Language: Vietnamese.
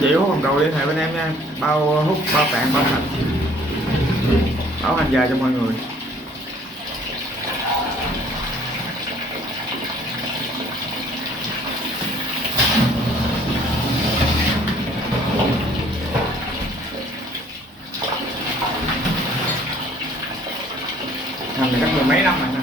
chị hút hồng cầu liên hệ bên em nha, bao hút bao cạn bao hành, bảo hành dài cho mọi người. Hành này chắc mười mấy năm rồi nè.